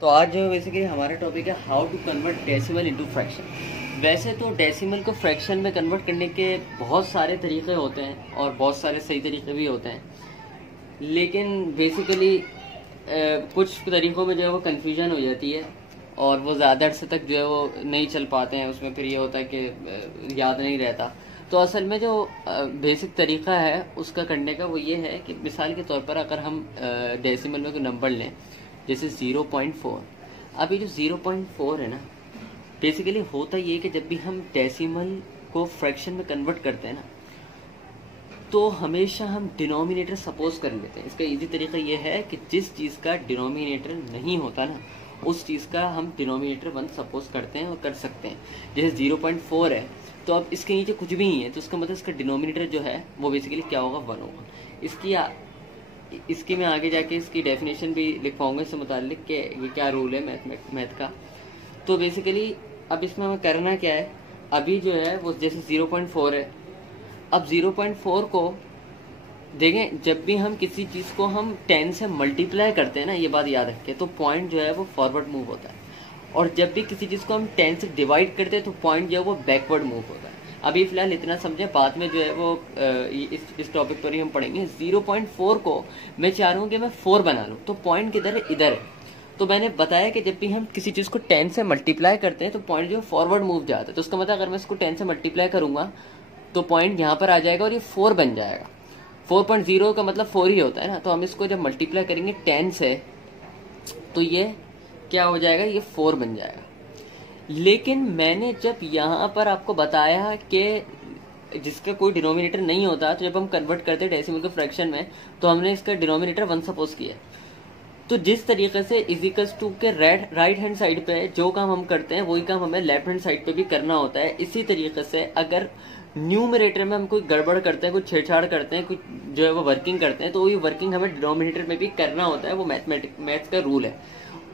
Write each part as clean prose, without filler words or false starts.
तो आज जो बेसिकली हमारा टॉपिक है how to convert decimal into fraction. वैसे तो डेसिमल को फ्रैक्शन में कन्वर्ट करने के बहुत सारे तरीके होते हैं और बहुत सारे सही तरीके भी होते हैं, लेकिन बेसिकली कुछ तरीक़ों में जो है वो कन्फ्यूजन हो जाती है और वो ज़्यादा अर्से तक जो है वो नहीं चल पाते हैं। उसमें फिर ये होता है कि याद नहीं रहता। तो असल में जो बेसिक तरीका है उसका करने का वो ये है कि मिसाल के तौर पर अगर हम डेसिमल में कोई नंबर लें जैसे 0.4। अब ये जो 0.4 है ना, बेसिकली होता ये कि जब भी हम डेसिमल को फ्रैक्शन में कन्वर्ट करते हैं ना, तो हमेशा हम डिनोमिनेटर सपोज कर लेते हैं। इसका इजी तरीका ये है कि जिस चीज़ का डिनोमिनेटर नहीं होता ना, उस चीज़ का हम डिनोमिनेटर 1 सपोज करते हैं और कर सकते हैं। जैसे 0.4 है तो अब इसके नीचे कुछ भी नहीं है, तो उसका मतलब इसका डिनोमिनेटर जो है वो बेसिकली क्या होगा, 1 होगा। इसकी मैं आगे जाके इसकी डेफिनेशन भी लिखवाऊंगा इससे मुताल्लिक कि ये क्या रूल है मैथ का। तो बेसिकली अब इसमें हमें करना क्या है, अभी जो है वो जैसे 0.4 है। अब 0.4 को देखें, जब भी हम किसी चीज़ को हम 10 से मल्टीप्लाई करते हैं ना, ये बात याद रखें, तो पॉइंट जो है वो फॉरवर्ड मूव होता है, और जब भी किसी चीज़ को हम 10 से डिवाइड करते हैं तो पॉइंट जो है वो बैकवर्ड मूव होता है। अभी फिलहाल इतना समझे, बाद में जो है वो इस टॉपिक पर ही हम पढ़ेंगे। 0.4 को मैं चाह रहा हूँ कि मैं 4 बना लूँ, तो पॉइंट किधर है, इधर है। तो मैंने बताया कि जब भी हम किसी चीज़ को 10 से मल्टीप्लाई करते हैं तो पॉइंट जो है फॉरवर्ड मूव जाता है। तो उसका मतलब अगर मैं इसको 10 से मल्टीप्लाई करूँगा तो पॉइंट यहाँ पर आ जाएगा और ये 4 बन जाएगा। 4.0 का मतलब 4 ही होता है ना, तो हम इसको जब मल्टीप्लाई करेंगे 10 से तो ये क्या हो जाएगा, ये 4 बन जाएगा। लेकिन मैंने जब यहाँ पर आपको बताया कि जिसका कोई डिनोमिनेटर नहीं होता, तो जब हम कन्वर्ट करते हैं डेसिमल को फ्रैक्शन में, तो हमने इसका डिनोमिनेटर 1 सपोज किया। तो जिस तरीके से इजिकल्स टू के राइट हैंड साइड पे जो काम हम करते हैं वही काम हमें लेफ्ट हैंड साइड पे भी करना होता है। इसी तरीके से अगर न्यूमरेटर में हम कोई गड़बड़ करते हैं, कुछ छेड़छाड़ करते हैं, कुछ जो है वो वर्किंग करते हैं, तो वही वर्किंग हमें डिनोमिनेटर में भी करना होता है। वो मैथ्स का रूल है,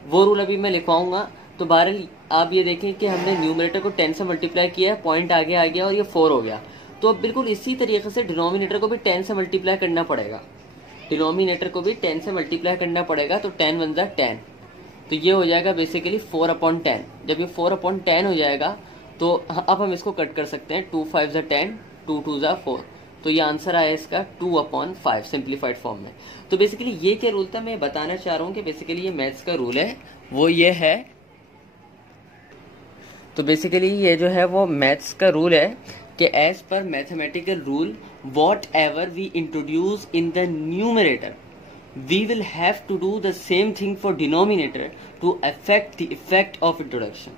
वो रूल अभी मैं लिखवाऊंगा। तो बहरहाल आप ये देखें कि हमने न्यूमरेटर को 10 से मल्टीप्लाई किया, पॉइंट आगे आ गया और ये 4 हो गया। तो अब बिल्कुल इसी तरीके से डिनोमिनेटर को भी 10 से मल्टीप्लाई करना पड़ेगा। डिनोमिनेटर को भी 10 से मल्टीप्लाई करना पड़ेगा, तो 10 वन जा 10, तो ये हो जाएगा बेसिकली 4/10। जब ये 4/10 हो जाएगा तो अब हम इसको कट कर सकते हैं। 2 5 जा 10, 2 2 जा 4, तो ये आंसर आया इसका 2/5 सिंप्लीफाइड फॉर्म में। तो बेसिकली ये क्या रूल था, मैं बताना चाह रहा हूँ कि बेसिकली ये मैथ्स का रूल है, वो ये है। तो बेसिकली ये जो है वो मैथ्स का रूल है कि एज पर mathematical rule whatever we introduce in the numerator we will have to do the same thing for denominator to affect the effect of introduction.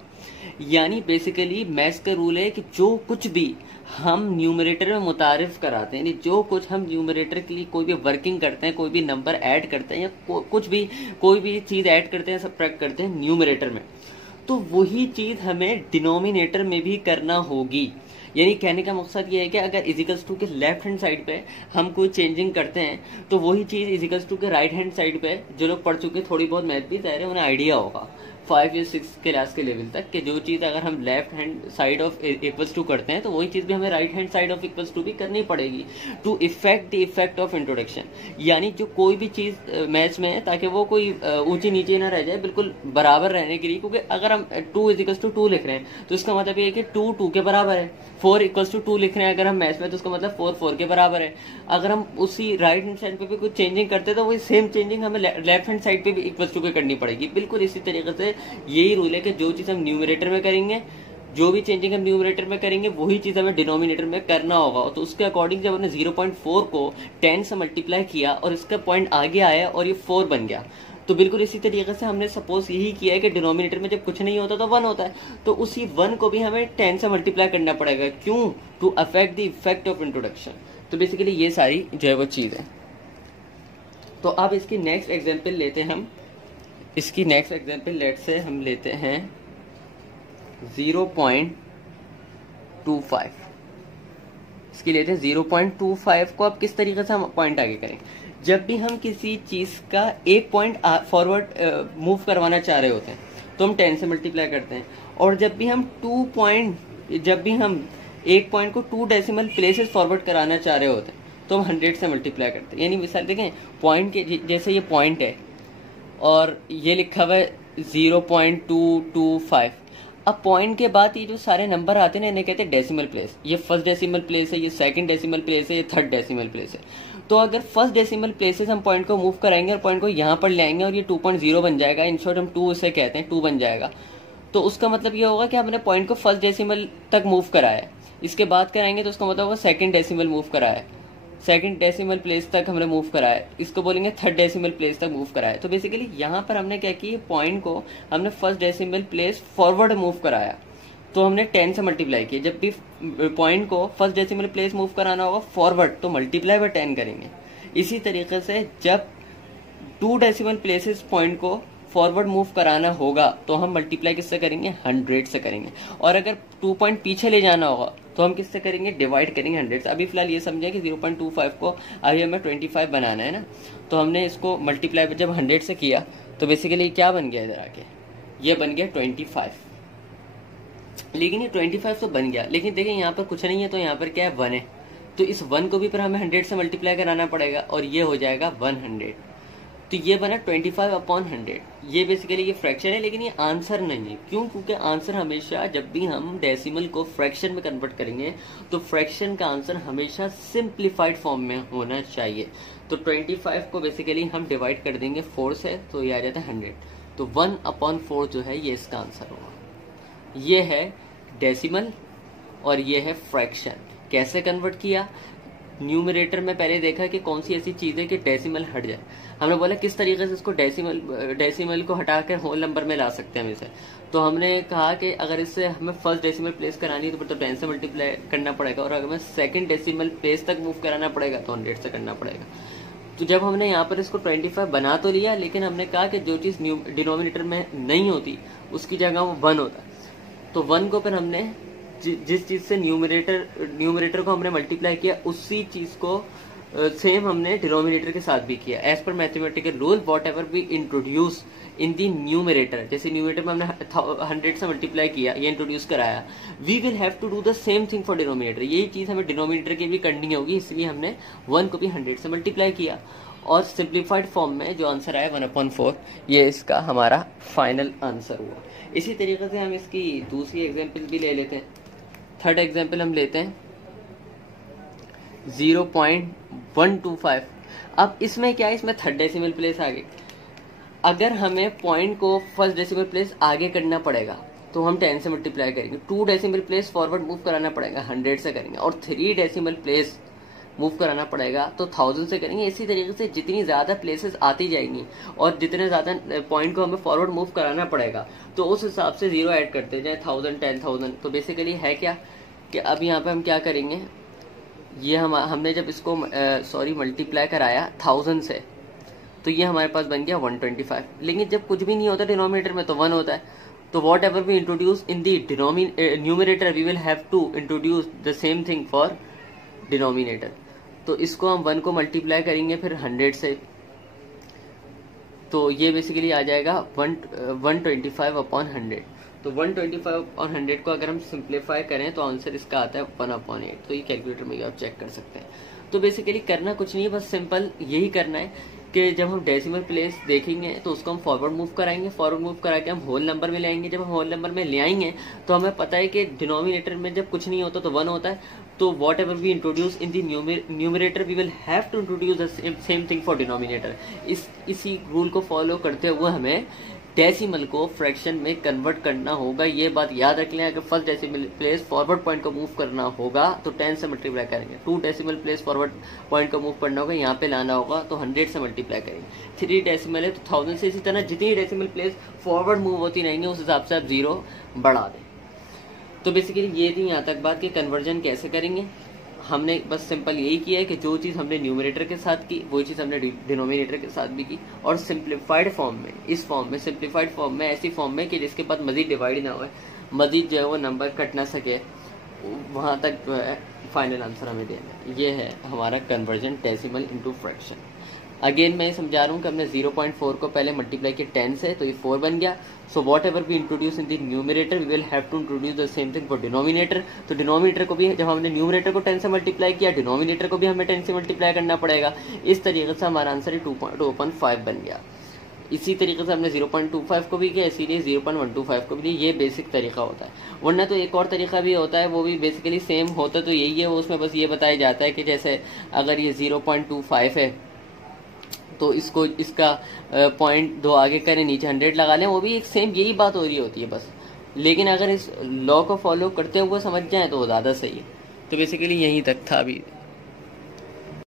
यानी बेसिकली मैथ्स का रूल है कि जो कुछ भी हम न्यूमरेटर में मुतारिफ कराते हैं, यानी जो कुछ हम न्यूमरेटर के लिए कोई भी वर्किंग करते हैं, कोई भी नंबर ऐड करते हैं या कुछ भी कोई भी चीज़ ऐड करते हैं, सब्ट्रैक्ट करते हैं न्यूमरेटर में, तो वही चीज़ हमें डिनोमिनेटर में भी करना होगी। यानी कहने का मकसद ये है कि अगर इजिकल्स टू के लेफ्ट हैंड साइड पे हम कोई चेंजिंग करते हैं तो वही चीज़ इजिकल्स टू के राइट हैंड साइड पे, जो लोग पढ़ चुके थोड़ी बहुत मैथ भी ज़ाहिर है उन्हें आइडिया होगा 5 या 6 क्लास के लेवल तक, कि जो चीज़ अगर हम left hand side of equals to करते हैं तो वही चीज़ भी हमें right hand side of equals to भी करनी पड़ेगी to effect the effect of introduction. यानी जो कोई भी चीज़ मैथ्स में है ताकि वो कोई ऊंची नीचे ना रह जाए, बिल्कुल बराबर रहने के लिए। क्योंकि अगर हम 2 = 2 लिख रहे हैं तो इसका मतलब ये है कि 2 2 के बराबर है। 4 = 2 लिख रहे हैं अगर हम मैथ्स में, तो उसका मतलब 4 4 के बराबर है। अगर हम उसी राइट हैंड साइड पे भी कुछ चेंजिंग करते हैं तो वही सेम चेंजिंग हमें लेफ्ट हैंड साइड पे भी इक्वल्स टू के करनी पड़ेगी। बिल्कुल इसी तरीके से यही रूल है कि जो चीज़ हम न्यूमरेटर में करेंगे, जो भी चेंजिंग हम न्यूमरेटर में करेंगे, वही चीज़ हमें डिनोमिनेटर में करना होगा। तो उसके अकॉर्डिंग जब हमने 0.4 को 10 से मल्टीप्लाई किया और इसका पॉइंट आगे आया और ये 4 बन गया, तो बिल्कुल इसी तरीके से हमने सपोज यही किया है कि डिनोमिनेटर में जब कुछ नहीं होता तो 1 होता है, तो उसी 1 को भी हमें 10 से मल्टीप्लाई करना पड़ेगा। क्यों? To affect the effect of introduction. तो बेसिकली ये सारी जो है वो चीज़ है। तो अब इसकी नेक्स्ट एग्जाम्पल लेते हैं हम। इसकी नेक्स्ट एग्जाम्पल लेट से हम लेते हैं 0.25। इसकी लेते हैं 0.25 को अब किस तरीके से हम पॉइंट आगे करें। जब भी हम किसी चीज़ का एक पॉइंट फॉरवर्ड मूव करवाना चाह रहे होते हैं तो हम 10 से मल्टीप्लाई करते हैं, और जब भी हम एक पॉइंट को 2 डेसिमल प्लेसेस फॉरवर्ड कराना चाह रहे होते हैं तो हम 100 से मल्टीप्लाई करते हैं। यानी मिसाल देखें, पॉइंट के जैसे ये पॉइंट है और ये लिखा हुआ है 0.225। अब पॉइंट के बाद ये जो सारे नंबर आते हैं ना, इन्हें कहते हैं डेसिमल प्लेस। ये फर्स्ट डेसिमल प्लेस है, ये सेकंड डेसिमल प्लेस है, ये थर्ड डेसिमल प्लेस है। तो अगर फर्स्ट डेसिमल प्लेस से हम पॉइंट को मूव कराएंगे और पॉइंट को यहाँ पर ले आएंगे और ये 2.0 बन जाएगा, इन शॉर्ट हम 2 इसे कहते हैं, 2 बन जाएगा। तो उसका मतलब ये होगा कि हमने पॉइंट को फर्स्ट डेसिमल तक मूव कराया है। इसके बाद कराएंगे तो उसका मतलब होगा सेकंड डेसिमल मूव कराया है, सेकंड डेसिमल प्लेस तक हमने मूव कराया है, इसको बोलेंगे थर्ड डेसिमल प्लेस तक मूव कराया है। तो बेसिकली यहाँ पर हमने क्या किया, पॉइंट को हमने first decimal place forward move कराया, तो हमने 10 से मल्टीप्लाई किया। जब भी पॉइंट को फर्स्ट डेसिमल प्लेस मूव कराना होगा फॉरवर्ड, तो मल्टीप्लाई बाय 10 करेंगे। इसी तरीके से जब 2 डेसिमल प्लेसेस पॉइंट को फॉरवर्ड मूव कराना होगा तो हम मल्टीप्लाई किससे करेंगे, 100 से करेंगे। और अगर 2 पॉइंट पीछे ले जाना होगा तो हम किससे करेंगे, डिवाइड करेंगे 100 से। अभी फिलहाल ये समझें कि 0.25 को अभी हमें 25 बनाना है ना, तो हमने इसको मल्टीप्लाई जब 100 से किया तो बेसिकली क्या बन गया, इधर आके ये बन गया 25। लेकिन ये 25 तो बन गया, लेकिन देखिए यहाँ पर कुछ नहीं है, तो यहाँ पर क्या है, 1 है। तो इस 1 को भी फिर हमें 100 से मल्टीप्लाई कराना पड़ेगा और ये हो जाएगा 100। तो ये बना 25/100। ये बेसिकली ये फ्रैक्शन है, लेकिन ये आंसर नहीं है। क्यों? क्योंकि आंसर हमेशा जब भी हम डेसिमल को फ्रैक्शन में कन्वर्ट करेंगे तो फ्रैक्शन का आंसर हमेशा सिंप्लीफाइड फॉर्म में होना चाहिए। तो 25 को बेसिकली हम डिवाइड कर देंगे 4 से, तो ये आ जाता है 100। तो 1/4 जो है ये इसका आंसर होगा। ये है डेसिमल और ये है फ्रैक्शन। कैसे कन्वर्ट किया, न्यूमरेटर में पहले देखा कि कौन सी ऐसी चीज है कि डेसिमल हट जाए। हमने बोला किस तरीके से इसको डेसिमल को हटाकर होल नंबर में ला सकते हैं हम इसे। तो हमने कहा कि अगर इससे हमें फर्स्ट डेसिमल प्लेस करानी है तो 10 से मल्टीप्लाई करना पड़ेगा, और अगर हमें सेकंड डेसिमल प्लेस तक मूव कराना पड़ेगा तो 100 से करना पड़ेगा। तो जब हमने यहाँ पर इसको 25 बना तो लिया, लेकिन हमने कहा कि जो चीज डिनोमिनेटर में नहीं होती उसकी जगह वो 1 होता। तो 1 को फिर हमने जिस चीज से न्यूमरेटर को हमने मल्टीप्लाई किया उसी चीज को सेम हमने डिनोमिनेटर के साथ भी किया। एज पर mathematical rule whatever we introduce in the numerator, जैसे न्यूमरेटर में हमने 100 से मल्टीप्लाई किया, ये इंट्रोड्यूस कराया, we will have to do the same thing for denominator. यही चीज हमें डिनोमिनेटर की भी करनी होगी, इसलिए हमने 1 को भी 100 से मल्टीप्लाई किया। और सिंप्लीफाइड फॉर्म में जो आंसर आया 1/4, ये इसका हमारा फाइनल आंसर हुआ। इसी तरीके से हम इसकी दूसरी एग्जाम्पल भी ले लेते हैं। थर्ड एग्जाम्पल हम लेते हैं 0.125। अब इसमें क्या है, इसमें थर्ड डेसिमल प्लेस आ गई। अगर हमें पॉइंट को फर्स्ट डेसिमल प्लेस आगे करना पड़ेगा तो हम 10 से मल्टीप्लाई करेंगे। 2 डेसिमल प्लेस फॉरवर्ड मूव कराना पड़ेगा, 100 से करेंगे। और 3 डेसिमल प्लेस मूव कराना पड़ेगा तो 1000 से करेंगे। इसी तरीके से जितनी ज्यादा प्लेसेस आती जाएंगी और जितने ज्यादा पॉइंट को हमें फॉरवर्ड मूव कराना पड़ेगा तो उस हिसाब से 0 ऐड करते जाए, 1000, 10,000। तो बेसिकली है क्या कि अब यहाँ पे हम क्या करेंगे, ये हमने जब इसको मल्टीप्लाई कराया 1000 से तो ये हमारे पास बन गया 125। लेकिन जब कुछ भी नहीं होता डिनोमिनेटर में तो 1 होता है। तो whatever we introduce in the numerator we will have to introduce the same thing for denominator. तो इसको हम 1 को मल्टीप्लाई करेंगे फिर 100 से, तो ये बेसिकली आ जाएगा 125/100। तो 125/100 को अगर हम सिंप्लीफाई करें तो आंसर इसका आता है 1/8। तो ये कैलकुलेटर में आप चेक कर सकते हैं। तो बेसिकली करना कुछ नहीं है, बस सिंपल यही करना है कि जब हम डेसिमल प्लेस देखेंगे तो उसको हम फॉरवर्ड मूव कराएंगे, फॉरवर्ड मूव करा के हम होल नंबर में ले आएंगे। जब हम होल नंबर में ले आएंगे तो हमें पता है कि डिनोमिनेटर में जब कुछ नहीं होता तो 1 होता है। तो whatever we introduce in the numerator we will have to introduce the same thing for denominator. इसी रूल को फॉलो करते हुए हमें डेसिमल को फ्रैक्शन में कन्वर्ट करना होगा। ये बात याद रख लें, अगर first decimal place forward point को मूव करना होगा तो 10 से मल्टीप्लाई करेंगे। 2 डेसिमल प्लेस फॉरवर्ड पॉइंट को मूव करना होगा, यहाँ पे लाना होगा तो 100 से मल्टीप्लाई करेंगे। 3 डेसिमल है तो 1000 से। इसी तरह जितनी डेसिमल प्लेस फॉरवर्ड मूव होती रहेंगे उस हिसाब से आप 0 बढ़ा दें। तो बेसिकली ये थी यहाँ तक बात कि कन्वर्जन कैसे करेंगे। हमने बस सिंपल यही किया है कि जो चीज़ हमने न्यूमरेटर के साथ की वही चीज़ हमने डिनोमिनेटर के साथ भी की, और सिंप्लीफाइड फॉर्म में, इस फॉर्म में, सिंप्लीफाइड फॉर्म में, ऐसी फॉर्म में कि जिसके बाद मजीद डिवाइड ना हो, मजीद जो है वो नंबर कट ना सके, वहाँ तक जो है फाइनल आंसर हमें देना है। ये है हमारा conversion decimal into fraction. Again मैं समझा रहा हूँ कि हमने 0.4 को पहले मल्टीप्लाई किया 10 से तो ये 4 बन गया। So whatever we introduce in the numerator we will have to introduce the same thing for denominator. तो डिनोमिनेटर को भी जब हमने न्यूमरेटर को 10 से मल्टीप्लाई किया डिनोमिनेटर को भी हमें 10 से मल्टीप्लाई करना पड़ेगा। इस तरीके से हमारा आंसर 2.5 बन गया। इसी तरीके से हमने 0.25 को भी किया, इसीलिए 0.125 को भी दिया। ये बेसिक तरीका होता है। वरना तो एक और तरीका भी होता है, वो भी बेसिकली सेम होता तो यही है, वो उसमें बस ये बताया जाता है कि जैसे अगर ये 0.25 है तो इसको इसका 0.2 आगे करें, नीचे 100 लगा लें, वो भी एक सेम यही बात हो रही होती है बस। लेकिन अगर इस लॉ को फॉलो करते हुए समझ जाएं तो वो ज़्यादा सही है। तो बेसिकली यहीं तक था अभी।